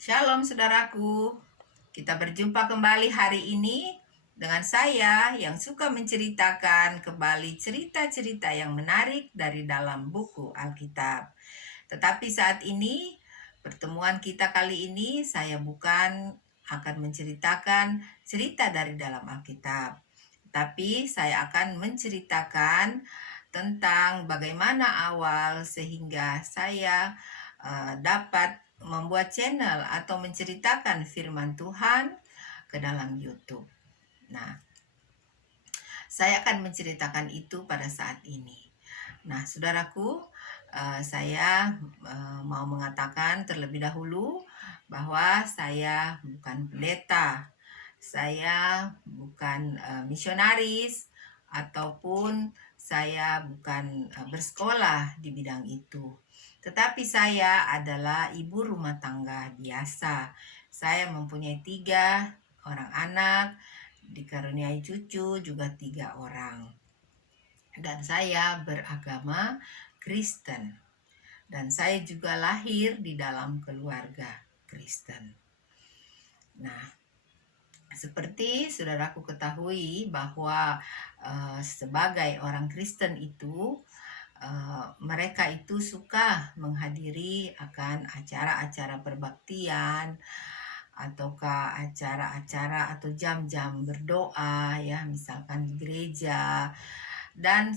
Shalom saudaraku, kita berjumpa kembali hari ini dengan saya yang suka menceritakan kembali cerita-cerita yang menarik dari dalam buku Alkitab. Tetapi saat ini, pertemuan kita kali ini saya bukan akan menceritakan cerita dari dalam Alkitab, tapi saya akan menceritakan tentang bagaimana awal sehingga saya dapat membuat channel atau menceritakan firman Tuhan ke dalam YouTube. Nah, saya akan menceritakan itu pada saat ini. Nah, saudaraku, saya mau mengatakan terlebih dahulu bahwa saya bukan pendeta, saya bukan misionaris, ataupun saya bukan bersekolah di bidang itu. Tetapi saya adalah ibu rumah tangga biasa. Saya mempunyai 3 orang anak, dikaruniai cucu juga 3 orang. Dan saya beragama Kristen. Dan saya juga lahir di dalam keluarga Kristen. Nah, seperti saudaraku ketahui bahwa sebagai orang Kristen itu mereka itu suka menghadiri akan acara-acara perbaktian ataukah acara-acara atau jam-jam berdoa ya, misalkan di gereja, dan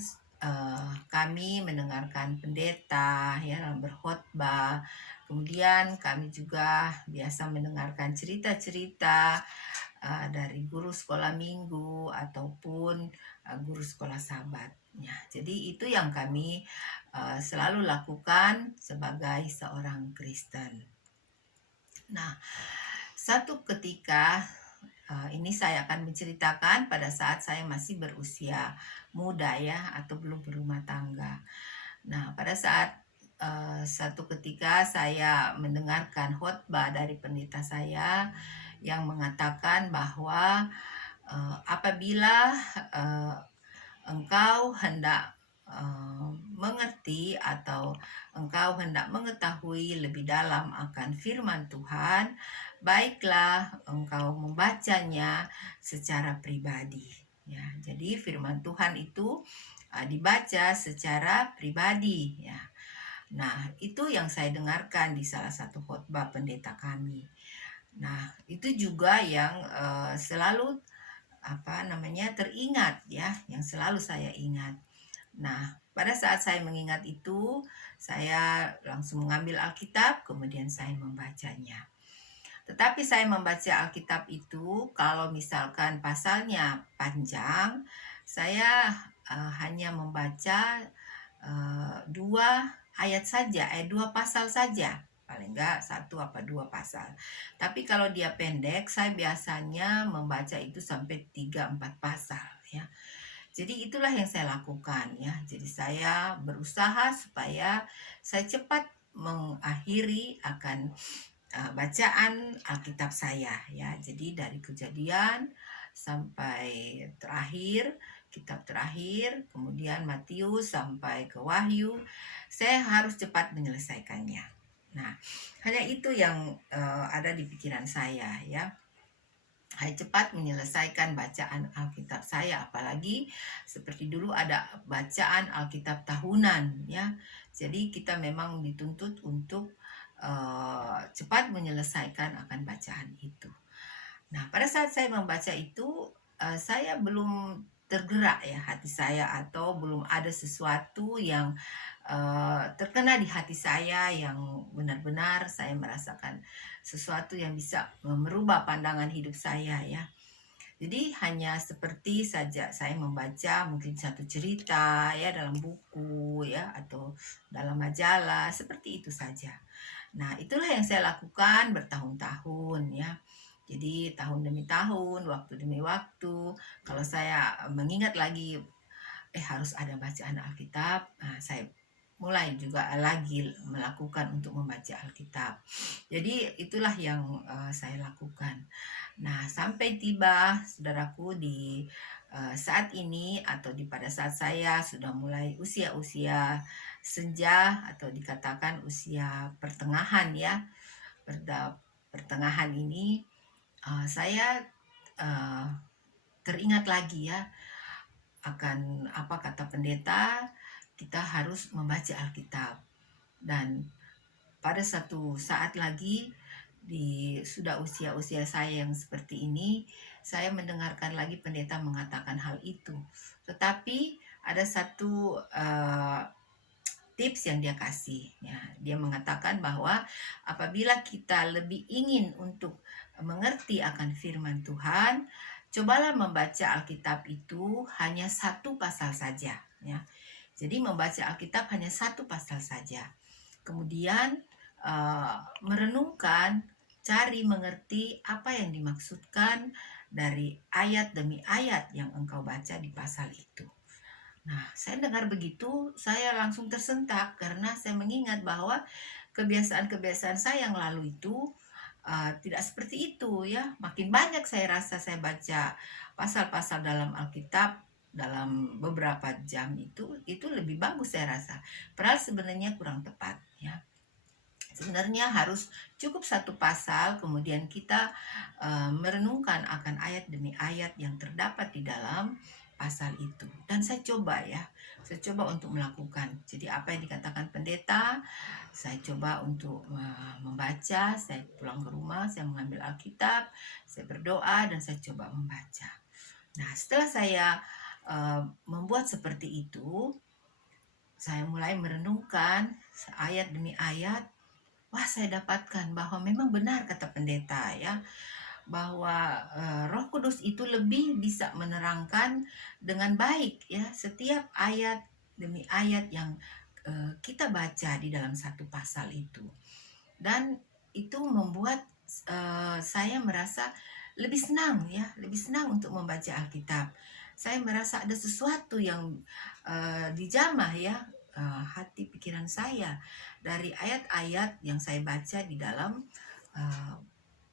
kami mendengarkan pendeta ya dalam berkhotbah. Kemudian kami juga biasa mendengarkan cerita-cerita dari guru sekolah minggu ataupun guru sekolah sahabat. Ya, jadi itu yang kami selalu lakukan sebagai seorang Kristen. Nah, satu ketika ini saya akan menceritakan pada saat saya masih berusia muda ya, atau belum berumah tangga. Nah, pada saat satu ketika saya mendengarkan khotbah dari pendeta saya yang mengatakan bahwa apabila engkau hendak mengerti atau engkau hendak mengetahui lebih dalam akan firman Tuhan, baiklah engkau membacanya secara pribadi. Ya, jadi firman Tuhan itu dibaca secara pribadi. Ya, nah itu yang saya dengarkan di salah satu khotbah pendeta kami. Nah itu juga yang selalu teringat ya, yang selalu saya ingat. Nah, pada saat saya mengingat itu, saya langsung mengambil Alkitab, kemudian saya membacanya. Tetapi saya membaca Alkitab itu, kalau misalkan pasalnya panjang, saya hanya membaca 2 ayat saja, 2 pasal saja. Paling enggak 1 apa 2 pasal. Tapi kalau dia pendek, saya biasanya membaca itu sampai 3-4 pasal ya. Jadi itulah yang saya lakukan ya. Jadi saya berusaha supaya saya cepat mengakhiri akan bacaan Alkitab saya ya. Jadi dari Kejadian sampai terakhir, kitab terakhir, kemudian Matius sampai ke Wahyu, saya harus cepat menyelesaikannya. Nah, hanya itu yang ada di pikiran saya ya. Saya cepat menyelesaikan bacaan Alkitab saya, apalagi seperti dulu ada bacaan Alkitab tahunan ya. Jadi kita memang dituntut untuk cepat menyelesaikan akan bacaan itu. Nah, pada saat saya membaca itu, saya belum tergerak ya hati saya, atau belum ada sesuatu yang terkena di hati saya yang benar-benar saya merasakan sesuatu yang bisa merubah pandangan hidup saya ya. Jadi hanya seperti saja saya membaca mungkin satu cerita ya dalam buku ya, atau dalam majalah, seperti itu saja. Nah, itulah yang saya lakukan bertahun-tahun ya. Jadi tahun demi tahun, waktu demi waktu, kalau saya mengingat lagi harus ada bacaan Alkitab, nah, saya mulai juga lagi melakukan untuk membaca Alkitab. Jadi itulah yang saya lakukan. Nah, sampai tiba saudaraku di saat ini, atau pada saat saya sudah mulai usia-usia senja, atau dikatakan usia pertengahan ya, pertengahan ini saya teringat lagi ya akan apa kata pendeta, kita harus membaca Alkitab. Dan pada satu saat lagi sudah usia-usia saya yang seperti ini, saya mendengarkan lagi pendeta mengatakan hal itu. Tetapi ada satu tips yang dia kasih ya. Dia mengatakan bahwa apabila kita lebih ingin untuk mengerti akan firman Tuhan, cobalah membaca Alkitab itu hanya satu pasal saja ya. Jadi membaca Alkitab hanya satu pasal saja. Kemudian merenungkan, cari mengerti apa yang dimaksudkan dari ayat demi ayat yang engkau baca di pasal itu. Nah, saya dengar begitu, saya langsung tersentak karena saya mengingat bahwa kebiasaan-kebiasaan saya yang lalu itu tidak seperti itu ya. Makin banyak saya rasa saya baca pasal-pasal dalam Alkitab dalam beberapa jam itu lebih bagus saya rasa. Padahal sebenarnya kurang tepat ya. Sebenarnya harus cukup satu pasal, kemudian kita merenungkan akan ayat demi ayat yang terdapat di dalam pasal itu. Dan saya coba untuk melakukan. Jadi apa yang dikatakan pendeta, saya coba untuk membaca. Saya pulang ke rumah, saya mengambil Alkitab, saya berdoa, dan saya coba membaca. Nah, setelah saya membuat seperti itu, saya mulai merenungkan ayat demi ayat. Wah, saya dapatkan bahwa memang benar kata pendeta ya, bahwa Roh Kudus itu lebih bisa menerangkan dengan baik ya setiap ayat demi ayat yang kita baca di dalam satu pasal itu. Dan itu membuat saya merasa lebih senang ya, lebih senang untuk membaca Alkitab. Saya merasa ada sesuatu yang dijamah ya hati pikiran saya dari ayat-ayat yang saya baca di dalam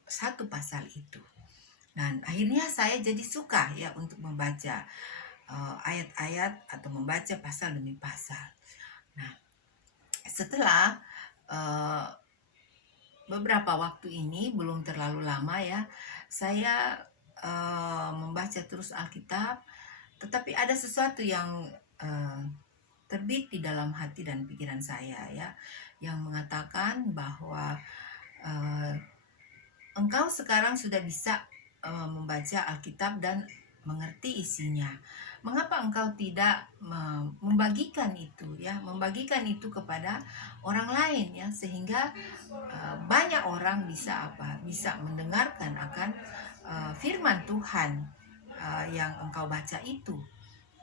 satu pasal itu. Dan akhirnya saya jadi suka ya untuk membaca ayat-ayat atau membaca pasal demi pasal. Nah, setelah beberapa waktu ini, belum terlalu lama ya, saya membaca terus Alkitab, tetapi ada sesuatu yang terbit di dalam hati dan pikiran saya ya, yang mengatakan bahwa engkau sekarang sudah bisa membaca Alkitab dan mengerti isinya. Mengapa engkau tidak membagikan itu ya, membagikan itu kepada orang lain ya, sehingga banyak orang bisa bisa mendengarkan akan firman Tuhan yang engkau baca itu.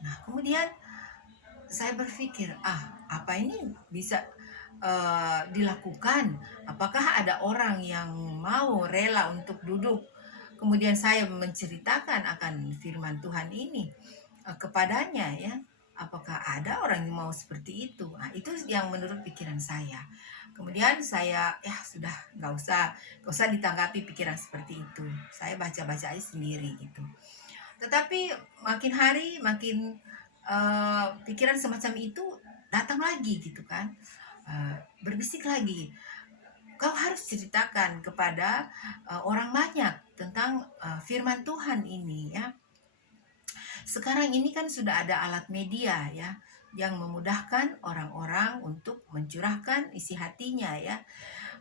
Nah, kemudian saya berpikir, apa ini bisa dilakukan? Apakah ada orang yang mau rela untuk duduk kemudian saya menceritakan akan firman Tuhan ini kepadanya ya? Apakah ada orang yang mau seperti itu? Nah, itu yang menurut pikiran saya. Kemudian saya sudah nggak usah ditanggapi pikiran seperti itu. Saya baca-baca aja sendiri gitu. Tetapi makin hari makin pikiran semacam itu datang lagi gitu kan, berbisik lagi. Kau harus ceritakan kepada orang banyak tentang firman Tuhan ini ya. Sekarang ini kan sudah ada alat media ya yang memudahkan orang-orang untuk mencurahkan isi hatinya ya,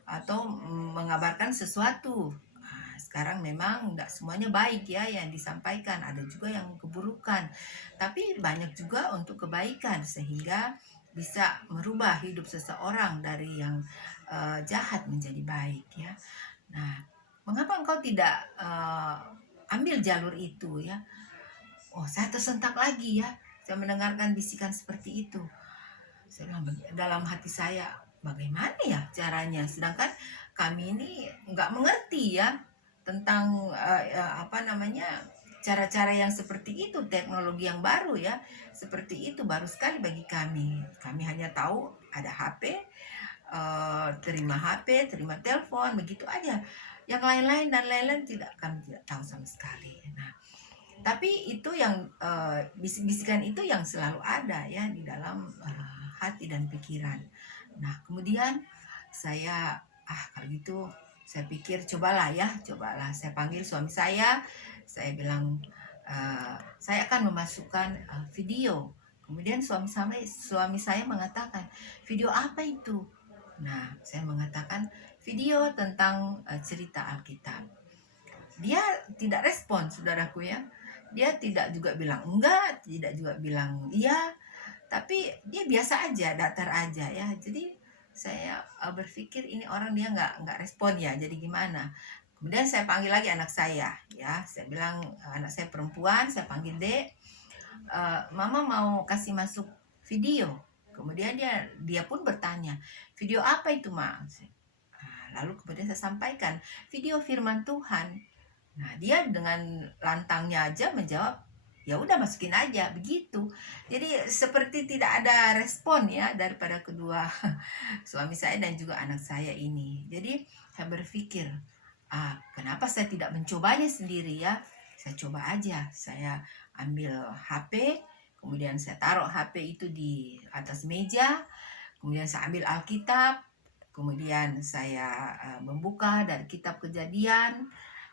atau mengabarkan sesuatu. Sekarang memang nggak semuanya baik ya yang disampaikan, ada juga yang keburukan, tapi banyak juga untuk kebaikan sehingga bisa merubah hidup seseorang dari yang jahat menjadi baik ya. Nah, mengapa engkau tidak ambil jalur itu ya? Saya tersentak lagi ya, saya mendengarkan bisikan seperti itu. Saya bilang dalam hati saya, bagaimana ya caranya? Sedangkan kami ini nggak mengerti ya tentang cara-cara yang seperti itu, teknologi yang baru ya, seperti itu baru sekali bagi kami. Kami hanya tahu ada HP, terima HP, terima telepon, begitu aja. Yang lain-lain dan lain-lain kami tidak tahu sama sekali. Nah, tapi itu yang bisik-bisikan itu yang selalu ada ya di dalam hati dan pikiran. Nah, kemudian saya kalau gitu Saya pikir cobalah ya, cobalah. Saya panggil suami saya bilang, "Saya akan memasukkan, video." Kemudian suami saya mengatakan, "Video apa itu?" Nah, saya mengatakan, "Video tentang, cerita Alkitab." Dia tidak respon, saudaraku ya. Dia tidak juga bilang enggak, tidak juga bilang iya, tapi dia biasa aja, datar aja ya. Jadi saya berpikir ini orang dia nggak respon ya, jadi gimana? Kemudian saya panggil lagi anak saya, ya. Saya bilang anak saya perempuan, saya panggil Dek, Mama mau kasih masuk video. Kemudian dia pun bertanya, video apa itu, Mak? Lalu kemudian saya sampaikan, video firman Tuhan. Nah, dia dengan lantangnya aja menjawab, ya udah masukin aja begitu. Jadi seperti tidak ada respon ya daripada kedua suami saya dan juga anak saya ini. Jadi saya berpikir, kenapa saya tidak mencobanya sendiri ya? Saya coba aja. Saya ambil HP, kemudian saya taruh HP itu di atas meja, kemudian saya ambil Alkitab, kemudian saya membuka dari kitab Kejadian,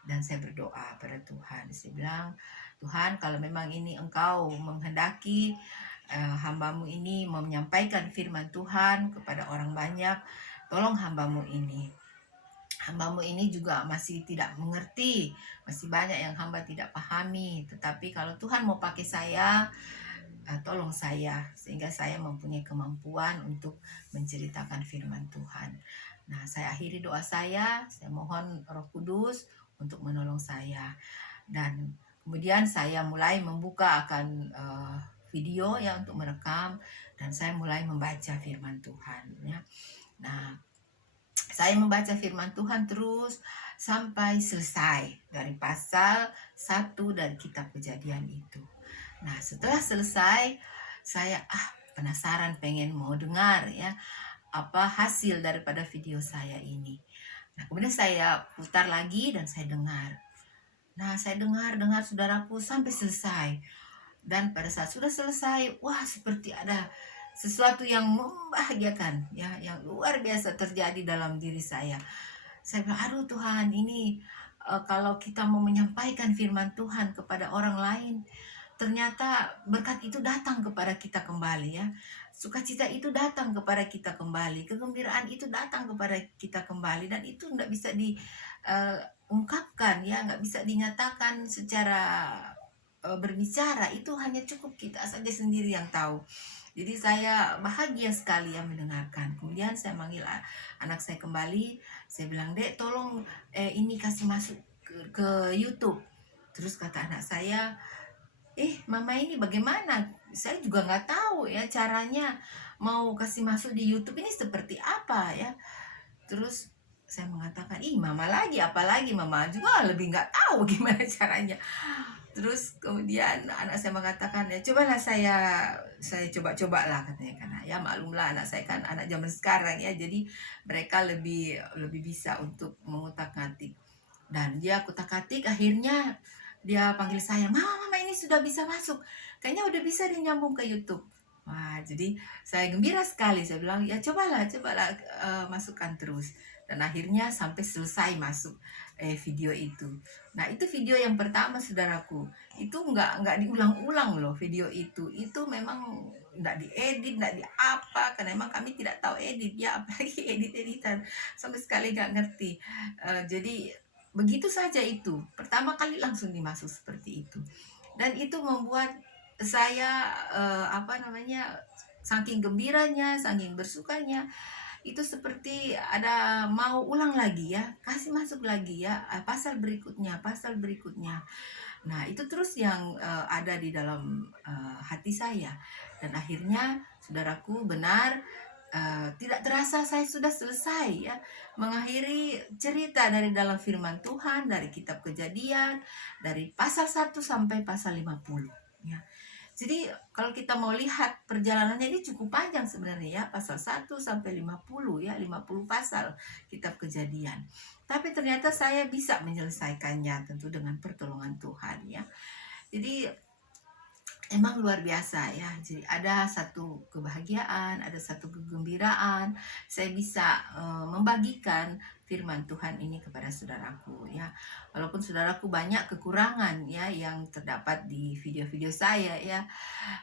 dan saya berdoa pada Tuhan. Saya bilang, Tuhan, kalau memang ini Engkau menghendaki hambamu ini menyampaikan firman Tuhan kepada orang banyak, tolong hambamu ini. Hambamu ini juga masih tidak mengerti, masih banyak yang hamba tidak pahami. Tetapi kalau Tuhan mau pakai saya, tolong saya, sehingga saya mempunyai kemampuan untuk menceritakan firman Tuhan. Nah, saya akhiri doa saya mohon Roh Kudus untuk menolong saya. Dan kemudian saya mulai membuka akan video ya untuk merekam, dan saya mulai membaca firman Tuhan ya. Nah, saya membaca firman Tuhan terus sampai selesai dari pasal 1 dari kitab Kejadian itu. Nah, setelah selesai, saya penasaran, pengen mau dengar ya apa hasil daripada video saya ini. Nah, kemudian saya putar lagi dan saya dengar. Nah, saya dengar saudaraku sampai selesai. Dan pada saat sudah selesai, wah, seperti ada sesuatu yang membahagiakan ya, yang luar biasa terjadi dalam diri saya. Saya bilang, aduh Tuhan, ini kalau kita mau menyampaikan firman Tuhan kepada orang lain, ternyata berkat itu datang kepada kita kembali ya. Sukacita itu datang kepada kita kembali, kegembiraan itu datang kepada kita kembali, dan itu nggak bisa diungkapkan ya, nggak bisa dinyatakan secara berbicara. Itu hanya cukup kita saja sendiri yang tahu. Jadi saya bahagia sekali ya mendengarkan. Kemudian saya manggil anak saya kembali. Saya bilang, Dek, tolong ini kasih masuk ke YouTube. Terus kata anak saya, Mama, ini bagaimana? Saya juga nggak tahu ya caranya mau kasih masuk di YouTube ini seperti apa ya. Terus saya mengatakan, Mama lagi, apalagi Mama juga lebih nggak tahu gimana caranya. Terus kemudian anak saya mengatakan, ya cobalah saya coba-coba lah katanya, karena ya maklumlah anak saya kan anak zaman sekarang ya, jadi mereka lebih bisa untuk mengutak-atik. Dan dia kutak-atik, akhirnya dia panggil saya, Mama ini sudah bisa masuk, kayaknya udah bisa dinyambung ke YouTube. Wah, jadi saya gembira sekali. Saya bilang, ya cobalah masukkan terus. Dan akhirnya sampai selesai masuk video itu. Nah, itu video yang pertama, saudaraku. Itu nggak diulang-ulang loh video itu. Itu memang nggak diedit, nggak diapa, karena memang kami tidak tahu edit ya, apalagi edit-editan. Sampai sekali nggak ngerti. Jadi begitu saja itu. Pertama kali langsung dimasuk seperti itu. Dan itu membuat saya saking gembiranya, saking bersukanya, itu seperti ada mau ulang lagi ya, kasih masuk lagi ya, pasal berikutnya. Nah, itu terus yang ada di dalam hati saya. Dan akhirnya, saudaraku, benar, tidak terasa saya sudah selesai ya mengakhiri cerita dari dalam firman Tuhan, dari kitab Kejadian, dari pasal 1 sampai pasal 50 ya. Jadi kalau kita mau lihat perjalanannya ini cukup panjang sebenarnya ya, pasal 1 sampai 50 ya, 50 pasal kitab Kejadian. Tapi ternyata saya bisa menyelesaikannya tentu dengan pertolongan Tuhan ya. Jadi emang luar biasa ya. Jadi ada satu kebahagiaan, ada satu kegembiraan. Saya bisa membagikan firman Tuhan ini kepada saudaraku ya. Walaupun saudaraku banyak kekurangan ya yang terdapat di video-video saya ya.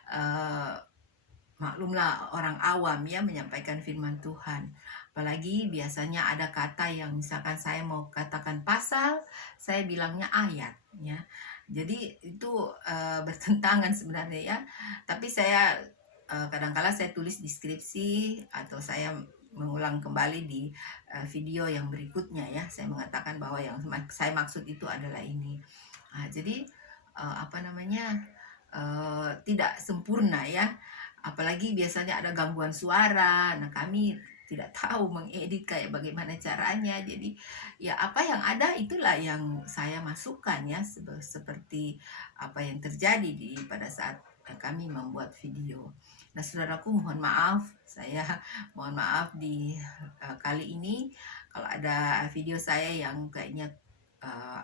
Eh, Maklumlah orang awam ya menyampaikan firman Tuhan. Apalagi biasanya ada kata yang misalkan saya mau katakan pasal, saya bilangnya ayat ya. Jadi itu bertentangan sebenarnya ya. Tapi saya kadangkala saya tulis di skripsi atau saya mengulang kembali di video yang berikutnya ya. Saya mengatakan bahwa yang saya maksud itu adalah ini. Jadi apa namanya? Tidak sempurna ya, apalagi biasanya ada gangguan suara. Nah, kami tidak tahu mengedit kayak bagaimana caranya. Jadi ya apa yang ada itulah yang saya masukkan ya, seperti apa yang terjadi pada saat kami membuat video. Nah, saudaraku, mohon maaf, saya mohon maaf di kali ini kalau ada video saya yang kayaknya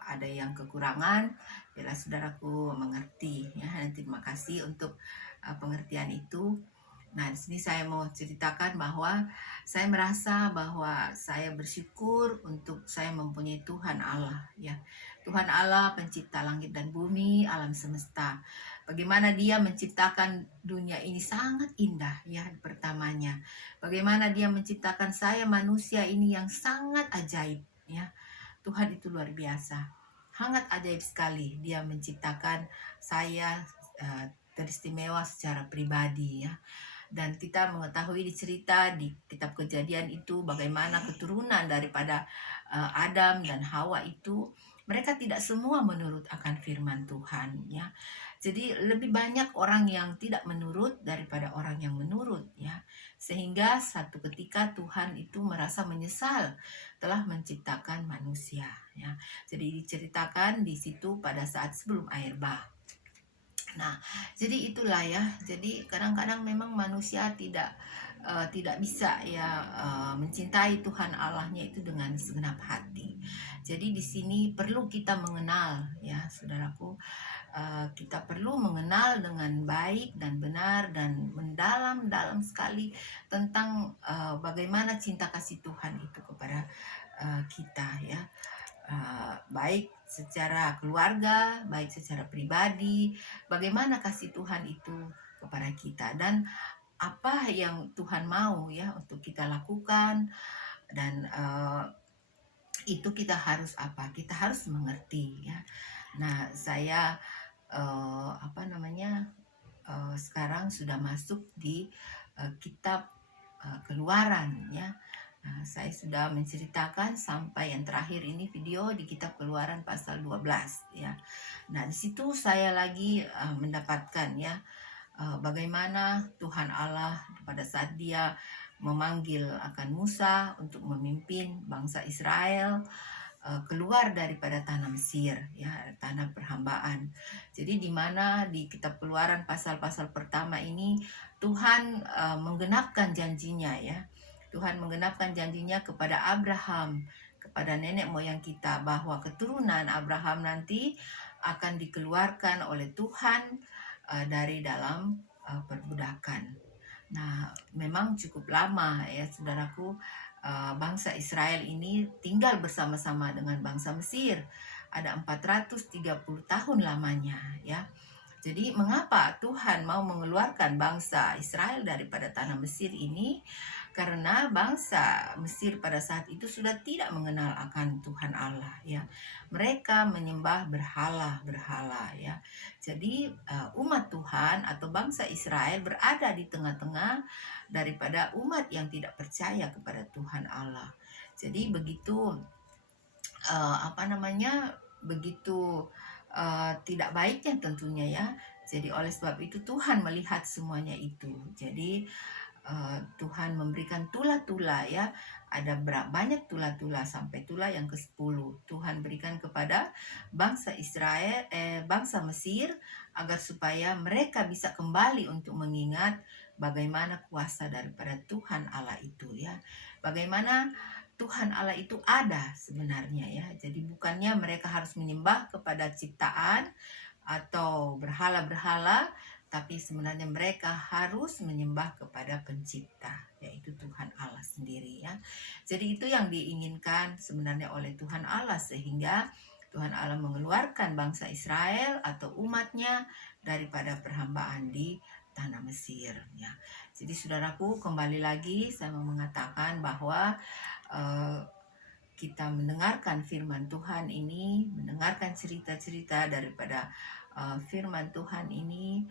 ada yang kekurangan. Bila saudaraku mengerti ya, dan terima kasih untuk pengertian itu. Nah, di sini saya mau ceritakan bahwa saya merasa bahwa saya bersyukur untuk saya mempunyai Tuhan Allah ya. Tuhan Allah pencipta langit dan bumi, alam semesta. Bagaimana Dia menciptakan dunia ini sangat indah ya pertamanya. Bagaimana Dia menciptakan saya manusia ini yang sangat ajaib ya. Tuhan itu luar biasa. Sangat ajaib sekali Dia menciptakan saya teristimewa secara pribadi ya. Dan kita mengetahui di cerita di kitab Kejadian itu bagaimana keturunan daripada Adam dan Hawa itu mereka tidak semua menurut akan firman Tuhan ya. Jadi lebih banyak orang yang tidak menurut daripada orang yang menurut ya. Sehingga satu ketika Tuhan itu merasa menyesal telah menciptakan manusia ya. Jadi diceritakan di situ pada saat sebelum air bah. Nah, jadi itulah ya. Jadi kadang-kadang memang manusia tidak bisa ya mencintai Tuhan Allahnya itu dengan segenap hati. Jadi di sini perlu kita mengenal ya, saudaraku. Kita perlu mengenal dengan baik dan benar dan mendalam-dalam sekali tentang bagaimana cinta kasih Tuhan itu kepada kita ya. Baik secara keluarga, baik secara pribadi, bagaimana kasih Tuhan itu kepada kita dan apa yang Tuhan mau ya untuk kita lakukan. Dan itu kita harus apa? Kita harus mengerti ya. Nah, saya sekarang sudah masuk di kitab Keluaran ya. Nah, saya sudah menceritakan sampai yang terakhir ini video di kitab Keluaran pasal 12 ya. Nah, di situ saya lagi mendapatkan ya bagaimana Tuhan Allah pada saat Dia memanggil akan Musa untuk memimpin bangsa Israel keluar daripada tanah Mesir ya, tanah perhambaan. Jadi di mana di kitab Keluaran pasal-pasal pertama ini Tuhan menggenapkan janjinya ya. Tuhan menggenapkan janjinya kepada Abraham, kepada nenek moyang kita bahwa keturunan Abraham nanti akan dikeluarkan oleh Tuhan dari dalam perbudakan. Nah, memang cukup lama ya saudaraku, bangsa Israel ini tinggal bersama-sama dengan bangsa Mesir. Ada 430 tahun lamanya ya. Jadi mengapa Tuhan mau mengeluarkan bangsa Israel daripada tanah Mesir ini? Karena bangsa Mesir pada saat itu sudah tidak mengenal akan Tuhan Allah ya. Mereka menyembah berhala-berhala ya. Jadi umat Tuhan atau bangsa Israel berada di tengah-tengah daripada umat yang tidak percaya kepada Tuhan Allah. Jadi begitu begitu tidak baiknya tentunya ya. Jadi oleh sebab itu Tuhan melihat semuanya itu. Jadi Tuhan memberikan tula-tula ya. Ada banyak tula-tula sampai tula yang ke-10 Tuhan berikan kepada bangsa Israel, bangsa Mesir, agar supaya mereka bisa kembali untuk mengingat bagaimana kuasa daripada Tuhan Allah itu ya. Bagaimana Tuhan Allah itu ada sebenarnya ya. Jadi bukannya mereka harus menyembah kepada ciptaan atau berhala-berhala, tapi sebenarnya mereka harus menyembah kepada pencipta, yaitu Tuhan Allah sendiri ya. Jadi itu yang diinginkan sebenarnya oleh Tuhan Allah, sehingga Tuhan Allah mengeluarkan bangsa Israel atau umatnya daripada perhambaan di tanah Mesir ya. Jadi saudaraku, kembali lagi saya mau mengatakan bahwa eh, kita mendengarkan firman Tuhan ini, mendengarkan cerita-cerita daripada firman Tuhan ini,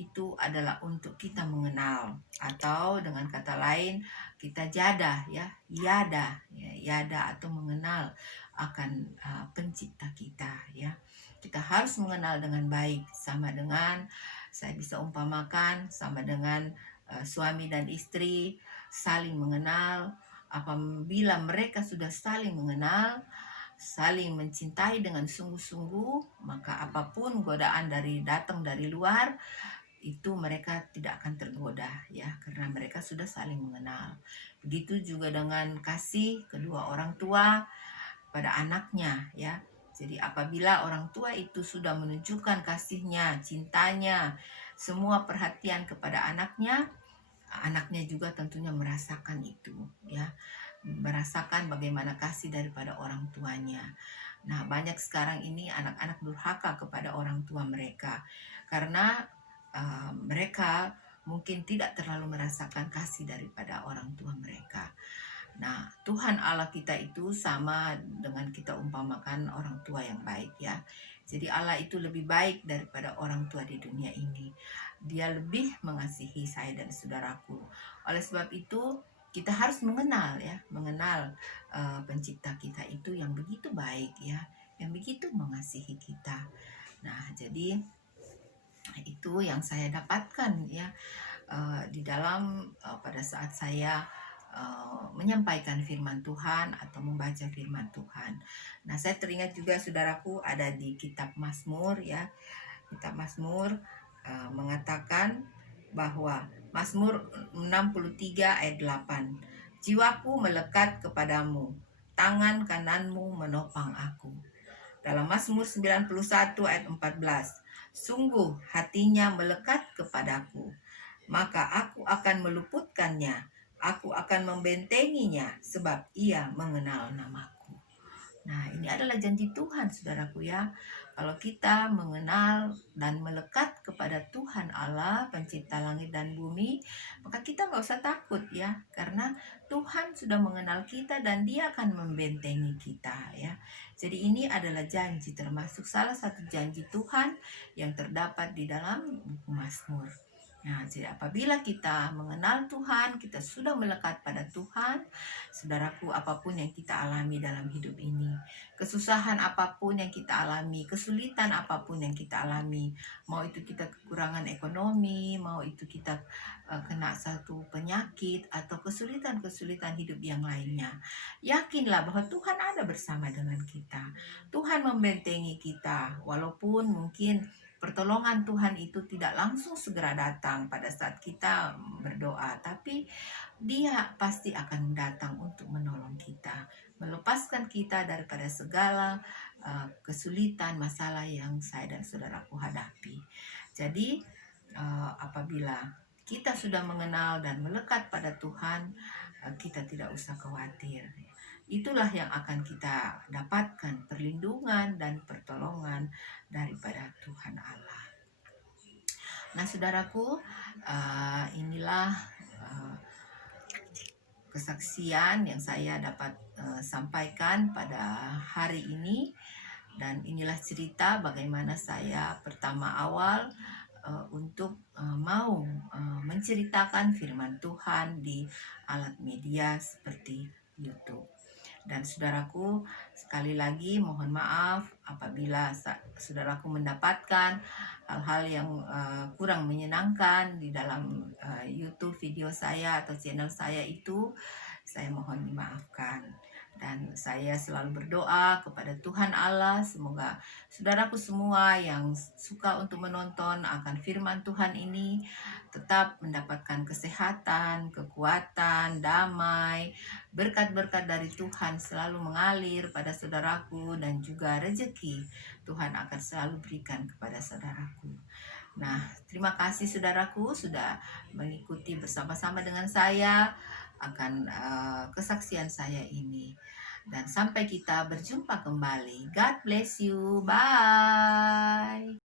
itu adalah untuk kita mengenal, atau dengan kata lain kita jadah ya, yada atau mengenal akan pencipta kita ya. Kita harus mengenal dengan baik, sama dengan saya bisa umpamakan sama dengan suami dan istri saling mengenal. Apabila mereka sudah saling mengenal, saling mencintai dengan sungguh-sungguh, maka apapun godaan datang dari luar, itu mereka tidak akan tergoda ya, karena mereka sudah saling mengenal. Begitu juga dengan kasih kedua orang tua pada anaknya ya. Jadi apabila orang tua itu sudah menunjukkan kasihnya, cintanya, semua perhatian kepada anaknya, anaknya juga tentunya merasakan itu ya, merasakan bagaimana kasih daripada orang tuanya. Nah, banyak sekarang ini anak-anak durhaka kepada orang tua mereka karena mereka mungkin tidak terlalu merasakan kasih daripada orang tua mereka. Nah, Tuhan Allah kita itu sama dengan kita umpamakan orang tua yang baik ya. Jadi Allah itu lebih baik daripada orang tua di dunia ini. Dia lebih mengasihi saya dan saudaraku. Oleh sebab itu, kita harus mengenal ya, mengenal pencipta kita itu yang begitu baik ya, yang begitu mengasihi kita. Nah, jadi itu yang saya dapatkan ya di dalam pada saat saya menyampaikan firman Tuhan atau membaca firman Tuhan. Nah, saya teringat juga saudaraku ada di kitab Mazmur ya. Kitab Mazmur mengatakan bahwa Mazmur 63 ayat 8. Jiwaku melekat kepadamu, tangan kananmu menopang aku. Dalam Mazmur 91 ayat 14. Sungguh hatinya melekat kepadaku, maka aku akan meluputkannya, aku akan membentenginya, sebab ia mengenal namaku. Nah, ini adalah janji Tuhan, saudaraku ya. Kalau kita mengenal dan melekat kepada Tuhan Allah, pencipta langit dan bumi, maka kita nggak usah takut ya. Karena Tuhan sudah mengenal kita dan dia akan membentengi kita ya. Jadi ini adalah janji, termasuk salah satu janji Tuhan yang terdapat di dalam buku Mazmur. Nah, jadi apabila kita mengenal Tuhan, kita sudah melekat pada Tuhan, saudaraku, apapun yang kita alami dalam hidup ini, kesusahan apapun yang kita alami, kesulitan apapun yang kita alami, mau itu kita kekurangan ekonomi, mau itu kita kena satu penyakit atau kesulitan-kesulitan hidup yang lainnya, yakinlah bahwa Tuhan ada bersama dengan kita. Tuhan membentengi kita, walaupun mungkin pertolongan Tuhan itu tidak langsung segera datang pada saat kita berdoa, tapi dia pasti akan datang untuk menolong kita, melepaskan kita daripada segala kesulitan, masalah yang saya dan saudaraku hadapi. Jadi apabila kita sudah mengenal dan melekat pada Tuhan, kita tidak usah khawatir. Itulah yang akan kita dapatkan, perlindungan dan pertolongan daripada Tuhan Allah. Nah, saudaraku, inilah kesaksian yang saya dapat sampaikan pada hari ini, dan inilah cerita bagaimana saya pertama awal untuk mau menceritakan firman Tuhan di alat media seperti YouTube. Dan saudaraku, sekali lagi mohon maaf apabila saudaraku mendapatkan hal-hal yang kurang menyenangkan di dalam YouTube video saya atau channel saya itu, saya mohon dimaafkan. Dan saya selalu berdoa kepada Tuhan Allah, semoga saudaraku semua yang suka untuk menonton akan firman Tuhan ini tetap mendapatkan kesehatan, kekuatan, damai, berkat-berkat dari Tuhan selalu mengalir pada saudaraku, dan juga rezeki Tuhan akan selalu berikan kepada saudaraku. Nah, terima kasih saudaraku sudah mengikuti bersama-sama dengan saya akan kesaksian saya ini. Dan sampai kita berjumpa kembali. God bless you. Bye.